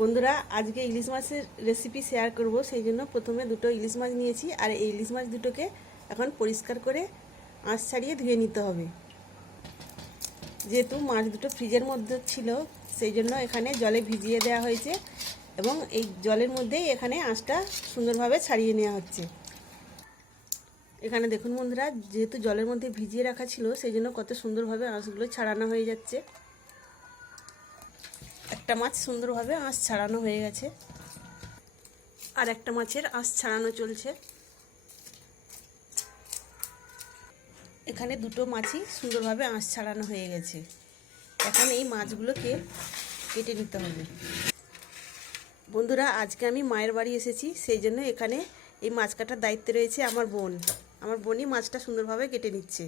বন্ধুরা, আজকে ইলিশ মাছের রেসিপি শেয়ার করব। সেই জন্য প্রথমে দুটো ইলিশ মাছ নিয়েছি আর এই ইলিশ মাছ দুটোকে এখন পরিষ্কার করে আঁশ ছাড়িয়ে ধুয়ে নিতে হবে। যেহেতু মাছ দুটো ফ্রিজের মধ্যে ছিল, সেই জন্য এখানে জলে ভিজিয়ে দেওয়া হয়েছে এবং এই জলের মধ্যেই এখানে আঁশটা সুন্দরভাবে ছাড়িয়ে নেওয়া হচ্ছে। এখানে দেখুন বন্ধুরা, যেহেতু জলের মধ্যে ভিজিয়ে রাখা ছিল, সেই জন্য কত সুন্দরভাবে আঁশগুলো ছাড়ানো হয়ে যাচ্ছে। একটা মাছ সুন্দরভাবে আঁশ ছাড়ানো হয়ে গেছে। আর একটা মাছের আঁশ ছাড়ানো চলছে। এখানে দুটো মাছই সুন্দরভাবে আঁশ ছাড়ানো হয়ে গেছে। এখন এই মাছগুলোকে কেটে নিতে হবে। বন্ধুরা, আজকে আমি মায়ের বাড়ি এসেছি, সেই জন্য এখানে এই মাছ কাটার দায়িত্বে রয়েছে আমার বোন। আমার বোনই মাছটা সুন্দরভাবে কেটে নিচ্ছে।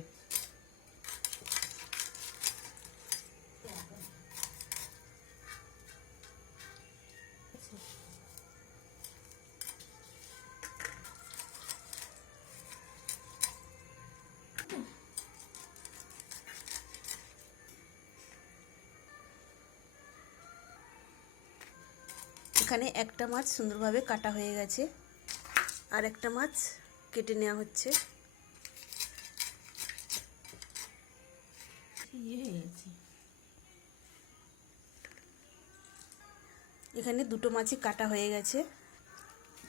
এখানে একটা মাছ সুন্দরভাবে কাটা হয়ে গেছে আর একটা মাছ কেটে নেওয়া হচ্ছে। এখানে দুটো মাছই কাটা হয়ে গেছে।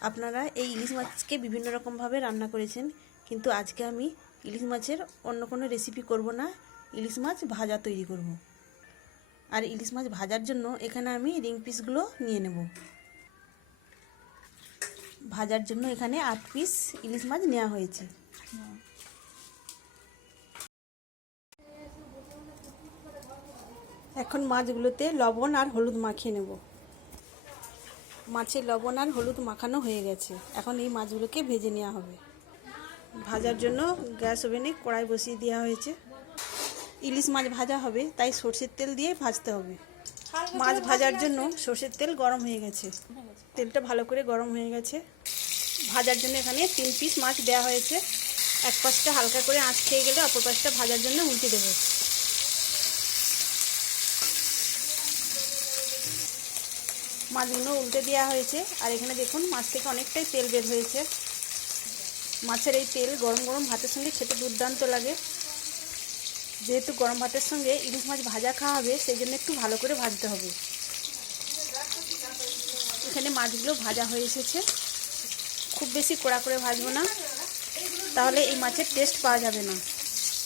আপনারা এই ইলিশ মাছকে বিভিন্ন রকমভাবে রান্না করেছেন, কিন্তু আজকে আমি ইলিশ মাছের অন্য কোনো রেসিপি করব না। ইলিশ মাছ ভাজা তৈরি করব। আর ইলিশ মাছ ভাজার জন্য এখানে আমি রিং পিসগুলো নিয়ে নেব। ভাজার জন্য এখানে আট পিস ইলিশ মাছ নেওয়া হয়েছে। এখন মাছগুলোতে লবণ আর হলুদ মাখিয়ে নেব। মাছের লবণ আর হলুদ মাখানো হয়ে গেছে। এখন এই মাছগুলোকে ভেজে নেওয়া হবে। ভাজার জন্য গ্যাস ওভেনে কড়াই বসিয়ে দেওয়া হয়েছে। ইলিশ মাছ ভাজা হবে তাই সর্ষের তেল দিয়ে ভাজতে হবে। মাছ ভাজার জন্য সর্ষের তেল গরম হয়ে গেছে। তেলটা ভালো করে গরম হয়ে গেছে। ভাজার জন্য এখানে তিন পিস মাছ দেওয়া হয়েছে। এক পাশটা হালকা করে আঁচ খেয়ে গেলে অপর পাশটা ভাজার জন্য উল্টে দেবো। মাছগুলো উল্টে দেওয়া হয়েছে। আর এখানে দেখুন মাছ থেকে অনেকটাই তেল বের হয়েছে। মাছের এই তেল গরম গরম ভাতের সঙ্গে খেতে দুর্দান্ত লাগে। যেহেতু গরম ভাতের সঙ্গে ইলিশ মাছ ভাজা খাওয়া হবে, সেই জন্য একটু ভালো করে ভাজতে হবে। এখানে মাছগুলো ভাজা হয়ে এসেছে। খুব বেশি কড়া করে ভাজবো না। তাহলে এই মাছের টেস্ট পাওয়া যাবে না।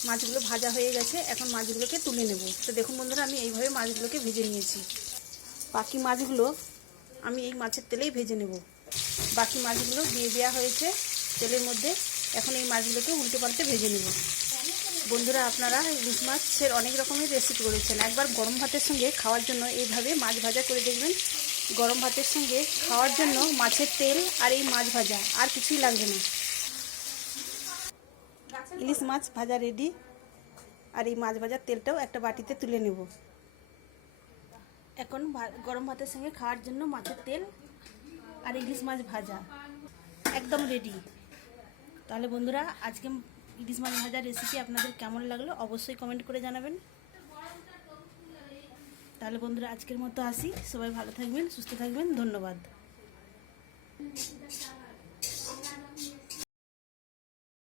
মাছগুলো ভাজা হয়ে গেছে, এখন মাছগুলোকে তুলে নেব। তো দেখুন বন্ধুরা, আমি এইভাবে মাছগুলোকে ভেজে নিয়েছি। বাকি মাছগুলো আমি এই মাছের তেলেই ভেজে নেব। বাকি মাছগুলো দিয়ে দেওয়া হয়েছে তেলের মধ্যে। এখন এই মাছগুলোকে উল্টে পাল্টে ভেজে নেব। বন্ধুরা, আপনারা ইলিশ মাছের অনেক রকমের রেসিপি করেছেন। একবার গরম ভাতের সঙ্গে খাওয়ার জন্য এইভাবে মাছ ভাজা করে দেখবেন। গরম ভাতের সঙ্গে খাওয়ার জন্য মাছের তেল আর এই মাছ ভাজা, আর কিছুই লাগবে না। ইলিশ মাছ ভাজা রেডি আর এই মাছ ভাজার তেলটাও একটা বাটিতে তুলে নেব। এখন গরম ভাতের সঙ্গে খাওয়ার জন্য মাছের তেল আর ইলিশ মাছ ভাজা, একদম রেডি তাহলে বন্ধুরা, আজকে ইলিশ মাছ ভাজার রেসিপি আপনাদের কেমন লাগল অবশ্যই কমেন্ট করে জানাবেন। তাহলে বন্ধুরা আজকের মতো আসি, সবাই ভালো থাকবেন, সুস্থ থাকবেন, ধন্যবাদ।